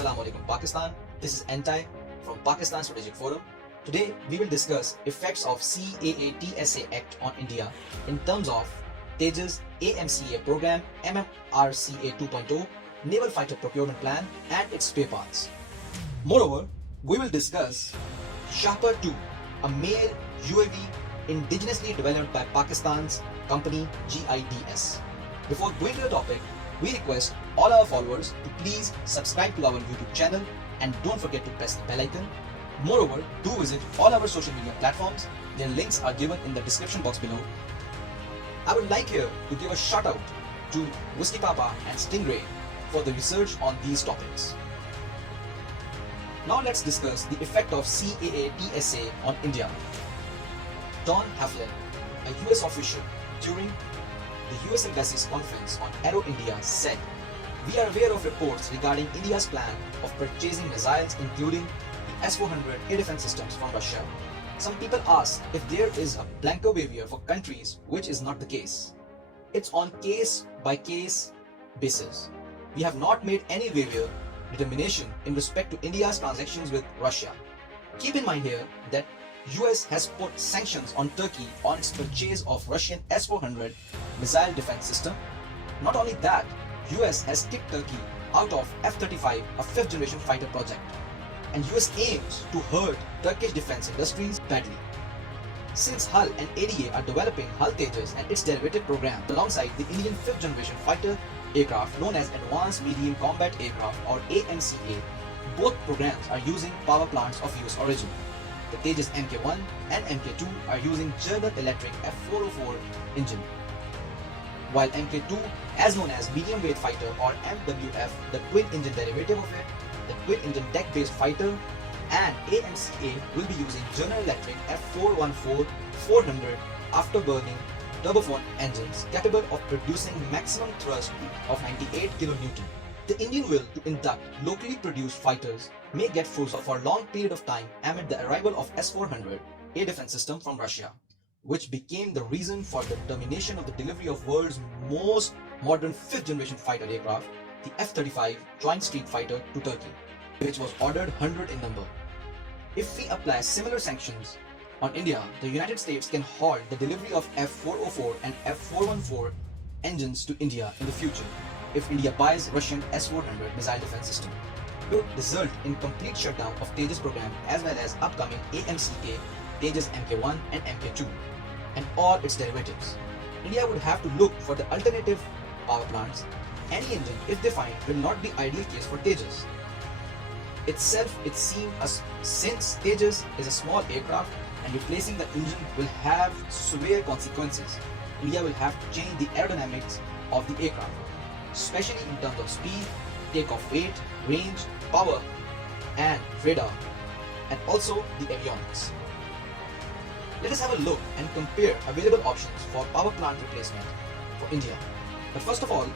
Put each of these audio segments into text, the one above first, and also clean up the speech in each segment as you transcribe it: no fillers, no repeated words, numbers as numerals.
Assalamu alaikum Pakistan. This is Entai from Pakistan Strategic Forum. Today we will discuss effects of CAATSA Act on India in terms of Tejas AMCA program, MMRCA 2.0, Naval Fighter Procurement Plan and its spare parts. Moreover, we will discuss Shahpar-II, a male UAV indigenously developed by Pakistan's company GIDS. Before going to the topic, we request all our followers to please subscribe to our YouTube channel and don't forget to press the bell icon. Moreover, do visit all our social media platforms. Their links are given in the description box below. I would like here to give a shout out to Whiskey Papa and Stingray for the research on these topics. Now let's discuss the effect of CAATSA on India. Don Heflin, a US official during the US Embassy's conference on Aero India, said, "We are aware of reports regarding India's plan of purchasing missiles including the S-400 air defense systems from Russia. Some people ask if there is a blanket waiver for countries, which is not the case. It's on case-by-case basis. We have not made any waiver determination in respect to India's transactions with Russia. Keep in mind here that US has put sanctions on Turkey on its purchase of Russian S-400 missile defense system. Not only that, US has kicked Turkey out of F-35, a fifth-generation fighter project, and US aims to hurt Turkish defense industries badly. Since HAL and ADA are developing HAL Tejas and its derivative program alongside the Indian fifth-generation fighter aircraft known as Advanced Medium Combat Aircraft or AMCA, both programs are using power plants of US origin. The Tejas AMCA-1 and AMCA-2 are using General Electric F-404 engine, while AMCA-2, as known as medium weight fighter or MWF, the twin engine derivative of it, the twin engine deck-based fighter, and AMCA will be using General Electric F-414-400 afterburning turbofan engines capable of producing maximum thrust of 98 kN. The Indian will to induct locally produced fighters may get frozen for a long period of time amid the arrival of S-400 air defense system from Russia, which became the reason for the termination of the delivery of world's most modern fifth-generation fighter aircraft, the F-35 Joint Street Fighter, to Turkey, which was ordered 100 in number. If we apply similar sanctions on India, the United States can halt the delivery of F-404 and F-414 engines to India in the future if India buys Russian S-400 missile defense system. It will result in complete shutdown of Tejas program as well as upcoming AMCA, Tejas AMCA-1 and AMCA-2 and all its derivatives. India would have to look for the alternative power plants. Any engine, if they find, will not be ideal case for Tejas. Itself, it seems since Tejas is a small aircraft and replacing the engine will have severe consequences, India will have to change the aerodynamics of the aircraft, especially in terms of speed, takeoff weight, range, power, and radar, and also the avionics. Let us have a look and compare available options for power plant replacement for India. But first of all,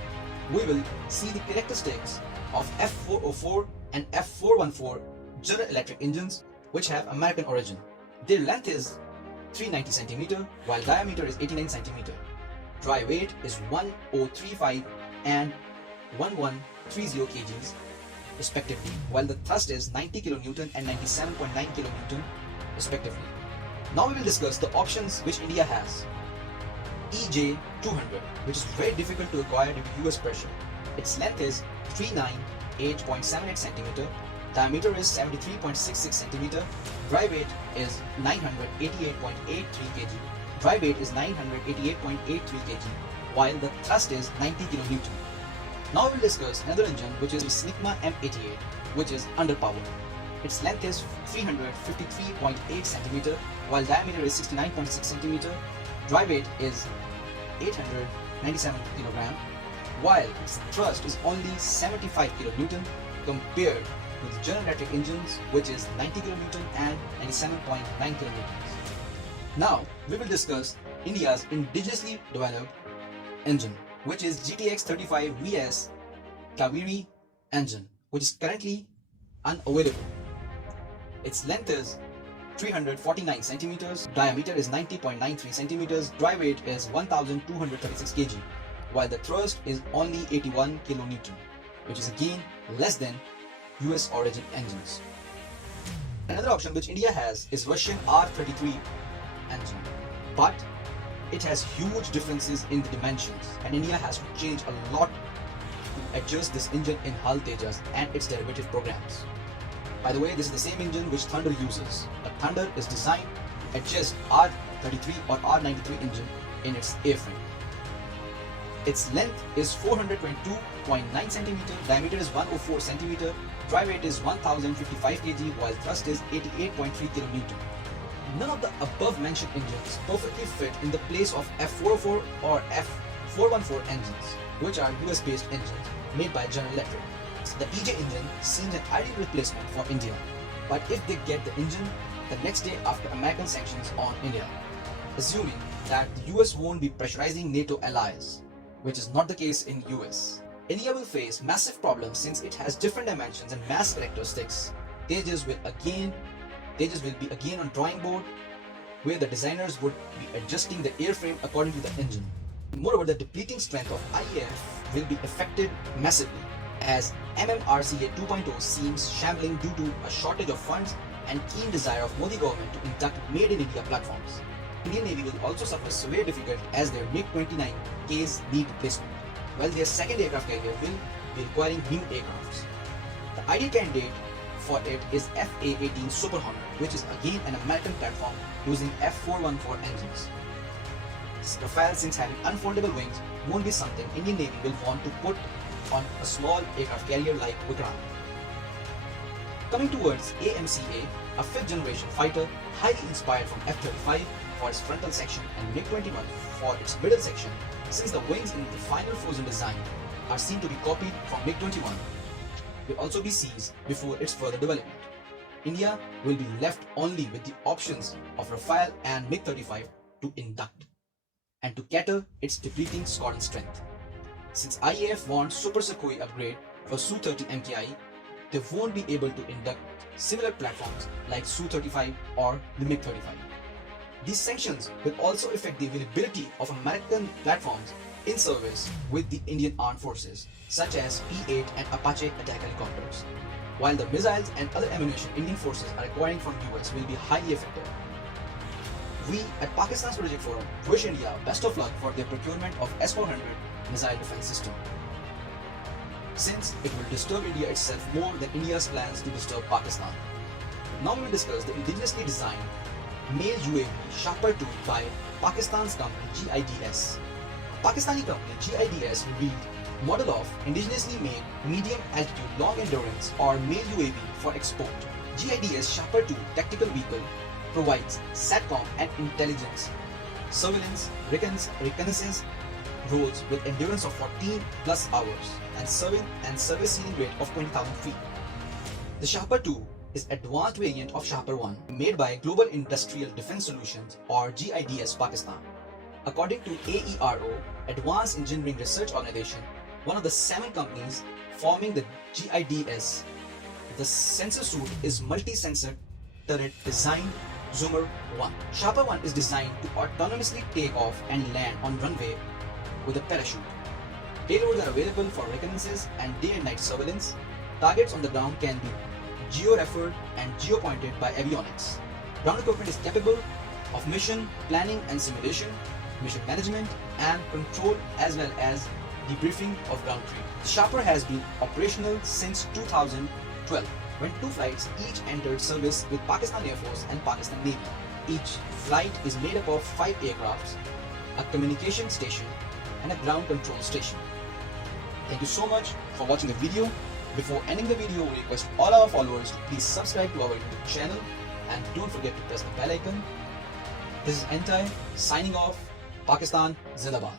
we will see the characteristics of F-404 and F-414 General Electric engines which have American origin. Their length is 390 cm while diameter is 89 cm. Dry weight is 1035 and 1130 kgs respectively, while the thrust is 90 kN and 97.9 kN respectively. Now we will discuss the options which India has. EJ-200, which is very difficult to acquire due to US pressure. Its length is 398.78 cm, diameter is 73.66 cm, dry weight is 988.83 kg, dry weight is 988.83 kg, while the thrust is 90 kN. Now we will discuss another engine which is Sigma M88, which is underpowered. Its length is 353.8 cm, while diameter is 69.6 cm, dry weight is 897 kg, while its thrust is only 75 kN compared to the General Electric engines which is 90 kN and 97.9 kN. Now we will discuss India's indigenously developed engine which is GTX-35 VS Kaveri engine, which is currently unavailable. Its length is 349 centimeters, diameter is 90.93 centimeters, dry weight is 1236 kg, while the thrust is only 81 kN, which is again less than US origin engines. Another option which India has is Russian R-33 engine, but it has huge differences in the dimensions and India has to change a lot to adjust this engine in Hull Tejas and its derivative programs. By the way, this is the same engine which Thunder uses, but Thunder is designed to adjust R-33 or R-93 engine in its airframe. Its length is 422.9 cm, diameter is 104 cm, dry weight is 1055 kg, while thrust is 88.3 kN. None of the above mentioned engines perfectly fit in the place of F404 or F414 engines, which are US based engines made by General Electric. The EJ engine seems an ideal replacement for India, but if they get the engine the next day after American sanctions on India, assuming that the US won't be pressurizing NATO allies, which is not the case in US. India will face massive problems since it has different dimensions and mass characteristics. Tejas will be again on drawing board, where the designers would be adjusting the airframe according to the engine. Moreover, the depleting strength of IAF will be affected massively, as MMRCA 2.0 seems shambling due to a shortage of funds and keen desire of Modi government to induct Made in India platforms. Indian Navy will also suffer severe difficulty as their MiG-29Ks need replacement, while their second aircraft carrier will be requiring new aircrafts. The ideal candidate for it is FA-18 Super Hornet, which is again an American platform using F414 engines. This Rafale, since having unfoldable wings, won't be something Indian Navy will want to put on a small aircraft carrier like Vikrant. Coming towards AMCA, a 5th generation fighter highly inspired from F-35 for its frontal section and MiG-21 for its middle section, since the wings in the final frozen design are seen to be copied from MiG-21, will also be seized before its further development. India will be left only with the options of Rafale and MiG-35 to induct and to cater its depleting squadron strength. Since IAF wants Super Sukhoi upgrade for Su-30 MKI, they won't be able to induct similar platforms like Su-35 or the MiG-35. These sanctions will also affect the availability of American platforms in service with the Indian Armed Forces, such as P-8 and Apache attack helicopters, while the missiles and other ammunition Indian forces are acquiring from US will be highly affected. We at Pakistan's Project Forum wish India best of luck for their procurement of S-400 missile defense system, since it will disturb India itself more than India's plans to disturb Pakistan. Now we will discuss the indigenously designed male UAV Shahpar-II by Pakistan's company GIDS. Pakistani company GIDS revealed model of indigenously made medium altitude long endurance or male UAV for export. GIDS Shahpar-II tactical vehicle provides SATCOM and intelligence, surveillance, reconnaissance roles with endurance of 14 plus hours and service ceiling rate of 20,000 feet. The Shahpar-II is advanced variant of Shahpar-I made by Global Industrial Defense Solutions or GIDS Pakistan. According to AERO, Advanced Engineering Research Organization, one of the 7 companies forming the GIDS, the sensor suit is multi-sensor turret designed Zoomer 1. Shahpar-I is designed to autonomously take off and land on runway with a parachute. Payloads are available for reconnaissance and day and night surveillance. Targets on the ground can be geo-referred and geo-pointed by avionics. Ground equipment is capable of mission planning and simulation, mission management and control, as well as debriefing of ground crew. The Shahpar has been operational since 2012, when 2 flights each entered service with Pakistan Air Force and Pakistan Navy. Each flight is made up of 5 aircrafts, a communication station and a ground control station. Thank you so much for watching the video. Before ending the video, we request all our followers to please subscribe to our YouTube channel and don't forget to press the bell icon. This is Entai signing off. Pakistan Zindabad.